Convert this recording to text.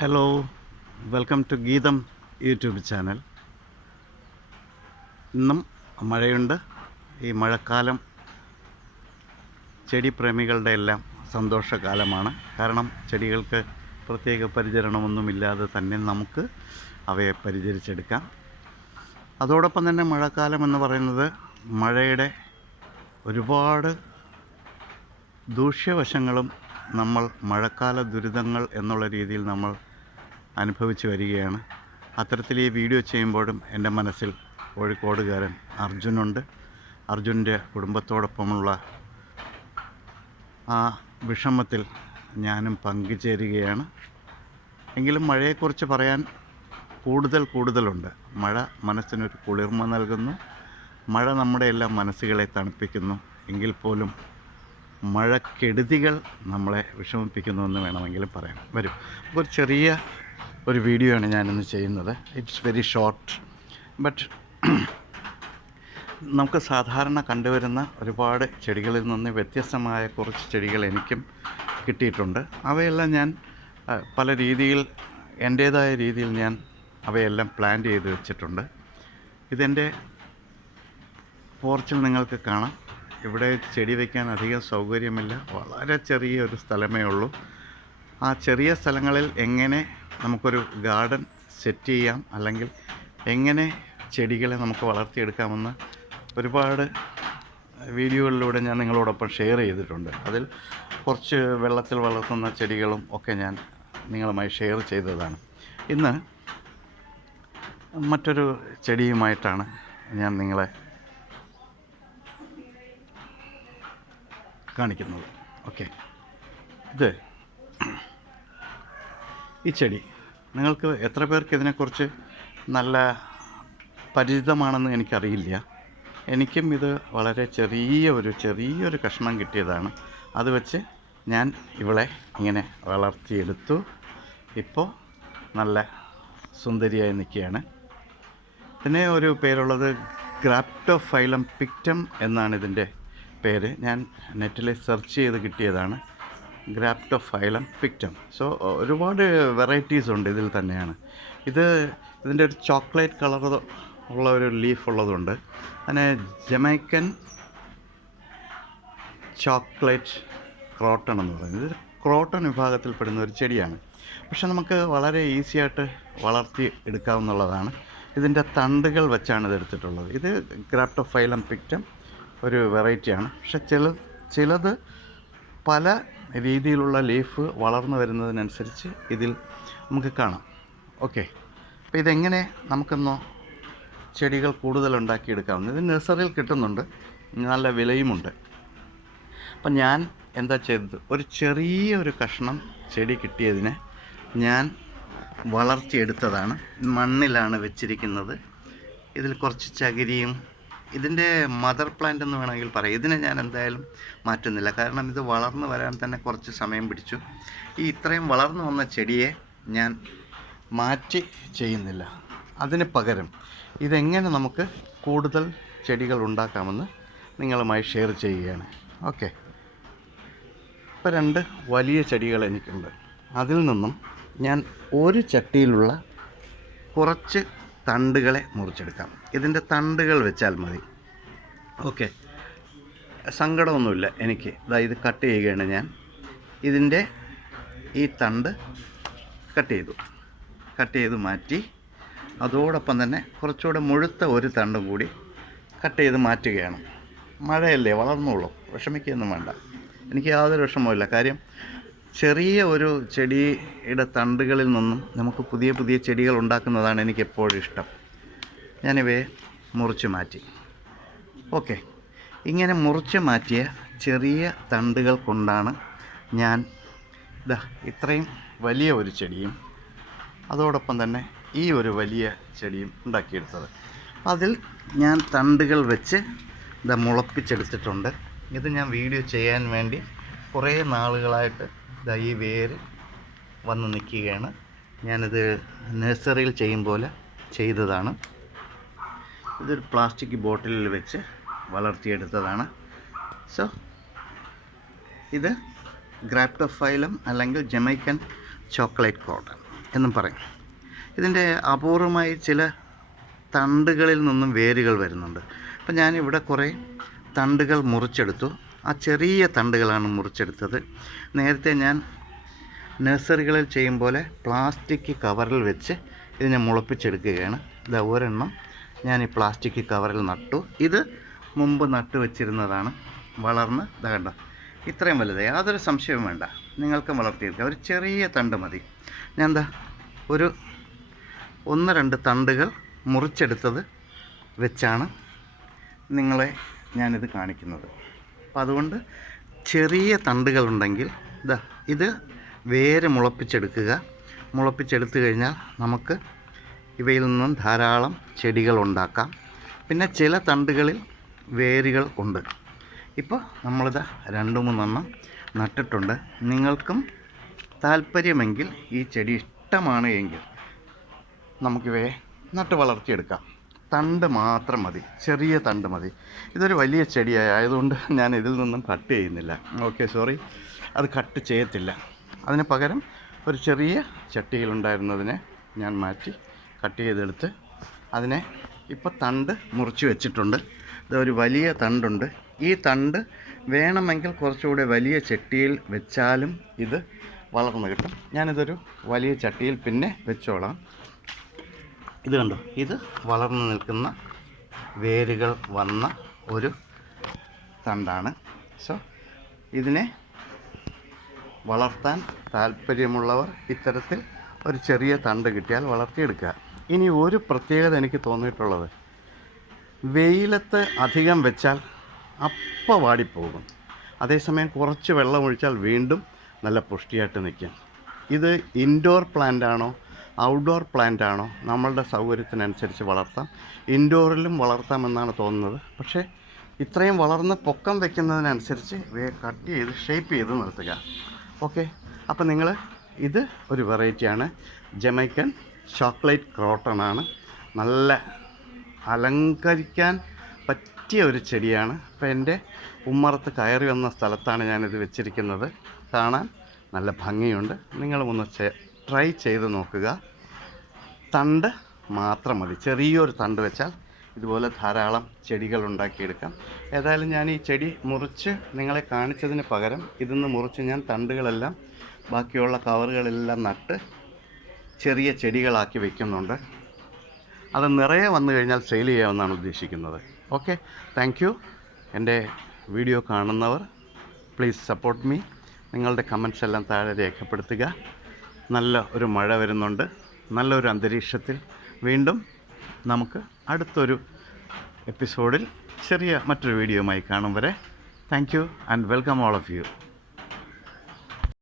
Hello, welcome to ഗീതം YouTube channel. ഇന്നും മഴയുണ്ട്. ഈ മഴക്കാലം ചെടി പ്രേമികളുടെ എല്ലാം സന്തോഷകാലമാണ്. കാരണം ചെടികൾക്ക് പ്രത്യേക പരിചരണമൊന്നുമില്ലാതെ തന്നെ നമുക്ക് അവയെ പരിചരിച്ചെടുക്കാം. അതോടൊപ്പം തന്നെ മഴക്കാലം എന്ന് പറയുന്നത് മഴയുടെ ഒരുപാട് ദൂഷ്യവശങ്ങളും നമ്മൾ മഴക്കാല ദുരിതങ്ങൾ എന്നുള്ള രീതിയിൽ നമ്മൾ അനുഭവിച്ചു വരികയാണ്. അത്തരത്തിൽ ഈ വീഡിയോ ചെയ്യുമ്പോഴും എൻ്റെ മനസ്സിൽ കോഴിക്കോടുകാരൻ അർജുനുണ്ട്. അർജുൻ്റെ കുടുംബത്തോടൊപ്പമുള്ള ആ വിഷമത്തിൽ ഞാനും പങ്കുചേരുകയാണ്. എങ്കിലും മഴയെക്കുറിച്ച് പറയാൻ കൂടുതലുണ്ട്. മഴ മനസ്സിനൊരു കുളിർമ നൽകുന്നു. മഴ നമ്മുടെ എല്ലാം മനസ്സുകളെ തണുപ്പിക്കുന്നു. എങ്കിൽ പോലും മഴക്കെടുതികൾ നമ്മളെ വിഷമിപ്പിക്കുന്നുവെന്ന് വേണമെങ്കിലും പറയാം. വരും, ഒരു ചെറിയ വീഡിയോ ആണ് ഞാനിന്ന് ചെയ്യുന്നത്. It's very short. ബട്ട് നമുക്ക് സാധാരണ കണ്ടുവരുന്ന ഒരുപാട് ചെടികളിൽ നിന്ന് വ്യത്യസ്തമായ കുറച്ച് ചെടികൾ എനിക്കും കിട്ടിയിട്ടുണ്ട്. അവയെല്ലാം ഞാൻ പല രീതിയിൽ എൻ്റേതായ രീതിയിൽ ഞാൻ അവയെല്ലാം പ്ലാൻ ചെയ്ത് വെച്ചിട്ടുണ്ട്. ഇതെൻ്റെ പോർച്ചിൽ നിങ്ങൾക്ക് കാണാം. ഇവിടെ ചെടി വയ്ക്കാൻ അധികം സൗകര്യമില്ല. വളരെ ചെറിയൊരു സ്ഥലമേ ഉള്ളൂ. ആ ചെറിയ സ്ഥലങ്ങളിൽ എങ്ങനെ നമുക്കൊരു ഗാർഡൻ സെറ്റ് ചെയ്യാം, അല്ലെങ്കിൽ എങ്ങനെ ചെടികളെ നമുക്ക് വളർത്തിയെടുക്കാമെന്ന് ഒരുപാട് വീഡിയോകളിലൂടെ ഞാൻ നിങ്ങളോടൊപ്പം ഷെയർ ചെയ്തിട്ടുണ്ട്. അതിൽ കുറച്ച് വെള്ളത്തിൽ വളർത്തുന്ന ചെടികളും ഒക്കെ ഞാൻ നിങ്ങളുമായി ഷെയർ ചെയ്തതാണ്. ഇന്ന് മറ്റൊരു ചെടിയുമായിട്ടാണ് ഞാൻ നിങ്ങളെ കാണിക്കുന്നത്. ഓക്കെ, ഈ ചെടി നിങ്ങൾക്ക് എത്ര പേർക്ക് ഇതിനെക്കുറിച്ച് നല്ല പരിചിതമാണെന്ന് എനിക്കറിയില്ല. എനിക്കും ഇത് വളരെ ചെറിയൊരു കഷ്ണം കിട്ടിയതാണ്. അത് വെച്ച് ഞാൻ ഇവളെ ഇങ്ങനെ വളർത്തിയെടുത്തു. ഇപ്പോൾ നല്ല സുന്ദരിയായി നിൽക്കുകയാണ്. ഇതിന് ഒരു പേരുള്ളത് ഗ്രാപ്റ്റോഫൈലം പിക്റ്റം എന്നാണ് ഇതിൻ്റെ പേര്. ഞാൻ നെറ്റിൽ സെർച്ച് ചെയ്ത് കിട്ടിയതാണ്, ഗ്രാപ്റ്റോഫൈലം പിക്റ്റം. സോ ഒരുപാട് വെറൈറ്റീസ് ഉണ്ട് ഇതിൽ തന്നെയാണ്. ഇതിൻ്റെ ഒരു ചോക്ലേറ്റ് കളർ ഉള്ള ഒരു ലീഫ് ഉള്ളതുണ്ട്. അതിന് ജമൈക്കൻ ചോക്ലേറ്റ് ക്രോട്ടൺ എന്ന് പറയുന്നത്. ഇത് ക്രോട്ടൺ വിഭാഗത്തിൽപ്പെടുന്ന ഒരു ചെടിയാണ്. പക്ഷെ നമുക്ക് വളരെ ഈസിയായിട്ട് വളർത്തി എടുക്കാവുന്നതാണ്. ഇതിൻ്റെ തണ്ടുകൾ വെച്ചാണ് ഇത് എടുത്തിട്ടുള്ളത്. ഇത് ഗ്രാപ്റ്റോഫൈലം പിക്റ്റം ഒരു വെറൈറ്റിയാണ്. പക്ഷെ ചിലത് പല രീതിയിലുള്ള ലീഫ് വളർന്നു വരുന്നതിനനുസരിച്ച് ഇതിൽ നമുക്ക് കാണാം. ഓക്കെ, അപ്പോൾ ഇതെങ്ങനെ നമുക്കൊന്ന് ചെടികൾ കൂടുതൽ ഉണ്ടാക്കിയെടുക്കാവുന്നത്. ഇത് നഴ്സറിയിൽ കിട്ടുന്നുണ്ട്, നല്ല വിലയുമുണ്ട്. അപ്പം ഞാൻ എന്താ ചെയ്തത്, ഒരു ചെറിയൊരു കഷ്ണം ചെടി കിട്ടിയതിനെ ഞാൻ വളർത്തിയെടുത്തതാണ്. മണ്ണിലാണ് വെച്ചിരിക്കുന്നത്. ഇതിൽ കുറച്ച് ചകിരിയും, ഇതിൻ്റെ മദർ പ്ലാന്റ് എന്ന് വേണമെങ്കിൽ പറയാം. ഇതിനെ ഞാൻ എന്തായാലും മാറ്റുന്നില്ല, കാരണം ഇത് വളർന്നു വരാൻ തന്നെ കുറച്ച് സമയം പിടിച്ചു. ഇത്രയും വളർന്നു വന്ന ചെടിയെ ഞാൻ മാറ്റി ചെയ്യുന്നില്ല. അതിന് പകരം ഇതെങ്ങനെ നമുക്ക് കൂടുതൽ ചെടികൾ ഉണ്ടാക്കാമെന്ന് നിങ്ങളുമായി ഷെയർ ചെയ്യുകയാണ്. ഓക്കെ, ഇപ്പോൾ 2 വലിയ ചെടികൾ എനിക്കുണ്ട്. അതിൽ നിന്നും ഞാൻ ഒരു ചട്ടിയിലുള്ള കുറച്ച് തണ്ടുകളെ മുറിച്ചെടുക്കാം. ഇതിൻ്റെ തണ്ടുകൾ വെച്ചാൽ മതി. ഓക്കെ, സങ്കടമൊന്നുമില്ല എനിക്ക്. ഇത് കട്ട് ചെയ്യുകയാണ് ഞാൻ. ഇതിൻ്റെ ഈ തണ്ട് കട്ട് ചെയ്ത് മാറ്റി, അതോടൊപ്പം തന്നെ കുറച്ചുകൂടെ മുഴുത്ത ഒരു തണ്ടും കൂടി കട്ട് ചെയ്ത് മാറ്റുകയാണ്. മഴയല്ലേ, വളർന്നോളൂ, വിഷമിക്കുകയൊന്നും വേണ്ട. എനിക്ക് യാതൊരു വിഷമവുമില്ല. കാര്യം ചെറിയ ഒരു ചെടിയുടെ തണ്ടുകളിൽ നിന്നും നമുക്ക് പുതിയ ചെടികൾ ഉണ്ടാക്കുന്നതാണ് എനിക്ക് എപ്പോഴും ഇഷ്ടം. ഞാനിവയെ മുറിച്ച് മാറ്റി. ഓക്കെ, ഇങ്ങനെ മുറിച്ച് മാറ്റിയ ചെറിയ തണ്ടുകൾ കൊണ്ടാണ് ഞാൻ ഇത്രയും വലിയ ഒരു ചെടിയും അതോടൊപ്പം തന്നെ ഈ ഒരു വലിയ ചെടിയും ഉണ്ടാക്കിയെടുത്തത്. അതിൽ ഞാൻ തണ്ടുകൾ വെച്ച് മുളപ്പിച്ചെടുത്തിട്ടുണ്ട്. ഇത് ഞാൻ വീഡിയോ ചെയ്യാൻ വേണ്ടി കുറേ നാളുകളായിട്ട് ഈ വേര് വന്ന് നിൽക്കുകയാണ്. ഞാനിത് നഴ്സറിയിൽ ചെയ്യും പോലെ ചെയ്തതാണ്. ഇതൊരു പ്ലാസ്റ്റിക് ബോട്ടിലിൽ വെച്ച് വളർത്തിയെടുത്തതാണ്. സോ ഇത് ഗ്രാപ്റ്റോഫൈലം അല്ലെങ്കിൽ ജമൈക്കൻ ചോക്ലേറ്റ് ക്രോട്ടൺ. എന്നും പറയും. ഇതിൻ്റെ അപൂർവമായി ചില തണ്ടുകളിൽ നിന്നും വേരുകൾ വരുന്നുണ്ട്. അപ്പം ഞാനിവിടെ കുറേ തണ്ടുകൾ മുറിച്ചെടുത്തു. ആ ചെറിയ തണ്ടുകളാണ് മുറിച്ചെടുത്തത്. നേരത്തെ ഞാൻ നഴ്സറികളിൽ ചെയ്യും പോലെ പ്ലാസ്റ്റിക് കവറിൽ വെച്ച് ഇതിനെ മുളപ്പിച്ചെടുക്കുകയാണ്. ഇതാ ഒരെണ്ണം ഞാൻ ഈ പ്ലാസ്റ്റിക് കവറിൽ നട്ടു. ഇത് മുമ്പ് നട്ടു വെച്ചിരുന്നതാണ്. വളർന്ന് ഇതാ കണ്ടോ, ഇത്രയും വലുത്, യാതൊരു സംശയവും വേണ്ട, നിങ്ങൾക്കും വളർത്തിയെടുക്കാം. ഒരു ചെറിയ തണ്ട് മതി. ഞാൻ എന്താ ഒരു 1-2 തണ്ടുകൾ മുറിച്ചെടുത്തത് വെച്ചാണ് നിങ്ങളെ ഞാനിത് കാണിക്കുന്നത്. അപ്പം അതുകൊണ്ട് ചെറിയ തണ്ടുകളുണ്ടെങ്കിൽ ഇതാ ഇത് വേര് മുളപ്പിച്ചെടുക്കുക. മുളപ്പിച്ചെടുത്തു കഴിഞ്ഞാൽ നമുക്ക് ഇവയിൽ നിന്നും ധാരാളം ചെടികൾ ഉണ്ടാക്കാം. പിന്നെ ചില തണ്ടുകളിൽ വേരുകൾ ഉണ്ട്. ഇപ്പോൾ നമ്മളിത് 2-3 നട്ടിട്ടുണ്ട്. നിങ്ങൾക്കും താല്പര്യമെങ്കിൽ, ഈ ചെടി ഇഷ്ടമാണ് എങ്കിൽ നമുക്കിവയെ നട്ട് വളർത്തിയെടുക്കാം. തണ്ട് മാത്രം മതി, ചെറിയ തണ്ട് മതി. ഇതൊരു വലിയ ചെടിയായതുകൊണ്ട് ഞാൻ ഇതിൽ നിന്നും കട്ട് ചെയ്യുന്നില്ല. സോറി, അത് കട്ട് ചെയ്യത്തില്ല. അതിന് പകരം ഒരു ചെറിയ ചട്ടിയിലുണ്ടായിരുന്നതിനെ ഞാൻ മാറ്റി കട്ട് ചെയ്തെടുത്ത് അതിനെ ഇപ്പോൾ തണ്ട് മുറിച്ച് വെച്ചിട്ടുണ്ട്. ഇതൊരു വലിയ തണ്ടുണ്ട്. ഈ തണ്ട് വേണമെങ്കിൽ കുറച്ചുകൂടെ വലിയ ചട്ടിയിൽ വെച്ചാലും ഇത് വളർന്നു കിട്ടും. ഞാനിതൊരു വലിയ ചട്ടിയിൽ പിന്നെ വെച്ചോളാം. ഇത് കണ്ടോ, ഇത് വളർന്നു നിൽക്കുന്ന വേരുകൾ വന്ന ഒരു തണ്ടാണ്. സോ ഇതിനെ വളർത്താൻ താല്പര്യമുള്ളവർ ഇത്തരത്തിൽ ഒരു ചെറിയ തണ്ട് കിട്ടിയാൽ വളർത്തിയെടുക്കുക. ഇനി ഒരു പ്രത്യേകത എനിക്ക് തോന്നിയിട്ടുള്ളത്, വെയിലത്ത് അധികം വെച്ചാൽ അപ്പം വാടിപ്പോകും. അതേസമയം കുറച്ച് വെള്ളം ഒഴിച്ചാൽ വീണ്ടും നല്ല പുഷ്ടിയായിട്ട് നിൽക്കും. ഇത് ഇൻഡോർ പ്ലാന്റ് ആണോ ഔട്ട്ഡോർ പ്ലാന്റ് ആണോ നമ്മളുടെ സൗകര്യത്തിനനുസരിച്ച് വളർത്താം. ഇൻഡോറിലും വളർത്താമെന്നാണ് തോന്നുന്നത്. പക്ഷേ ഇത്രയും വളർന്ന് പൊക്കം വയ്ക്കുന്നതിനനുസരിച്ച് ഇവയെ കട്ട് ചെയ്ത് ഷേപ്പ് ചെയ്ത് നിർത്തുക. ഓക്കെ, അപ്പോൾ നിങ്ങൾ ഇത് ഒരു വെറൈറ്റിയാണ്. Jamaican chocolate croton. നല്ല അലങ്കരിക്കാൻ പറ്റിയ ഒരു ചെടിയാണ്. അപ്പോൾ എൻ്റെ ഉമ്മറത്ത് കയറി വന്ന സ്ഥലത്താണ് ഞാനിത് വെച്ചിരിക്കുന്നത്. കാണാൻ നല്ല ഭംഗിയുണ്ട്. നിങ്ങളുമൊന്ന് ട്രൈ ചെയ്ത് നോക്കുക. തണ്ട് മാത്രം മതി, ചെറിയൊരു തണ്ട് വെച്ചാൽ ഇതുപോലെ ധാരാളം ചെടികൾ ഉണ്ടാക്കിയെടുക്കാം. ഏതായാലും ഞാൻ ഈ ചെടി മുറിച്ച് നിങ്ങളെ കാണിച്ചതിന് പകരം ഇതിന്ന് മുറിച്ച് ഞാൻ തണ്ടുകളെല്ലാം ബാക്കിയുള്ള കവറുകളെല്ലാം നട്ട് ചെറിയ ചെടികളാക്കി വയ്ക്കുന്നുണ്ട്. അത് നിറയെ വന്നു കഴിഞ്ഞാൽ സെയിൽ ചെയ്യാമെന്നാണ് ഉദ്ദേശിക്കുന്നത്. Okay, thank you. എൻ്റെ വീഡിയോ കാണുന്നവർ പ്ലീസ് സപ്പോർട്ട് മീ. നിങ്ങളുടെ കമൻസ് എല്ലാം താഴെ രേഖപ്പെടുത്തുക. നല്ല ഒരു മഴ വരുന്നുണ്ട്. നല്ലൊരു അന്തരീക്ഷത്തിൽ വീണ്ടും നമുക്ക് അടുത്തൊരു എപ്പിസോഡിൽ ചെറിയ മറ്റൊരു വീഡിയോയുമായി കാണും വരെ thank you and welcome all of U.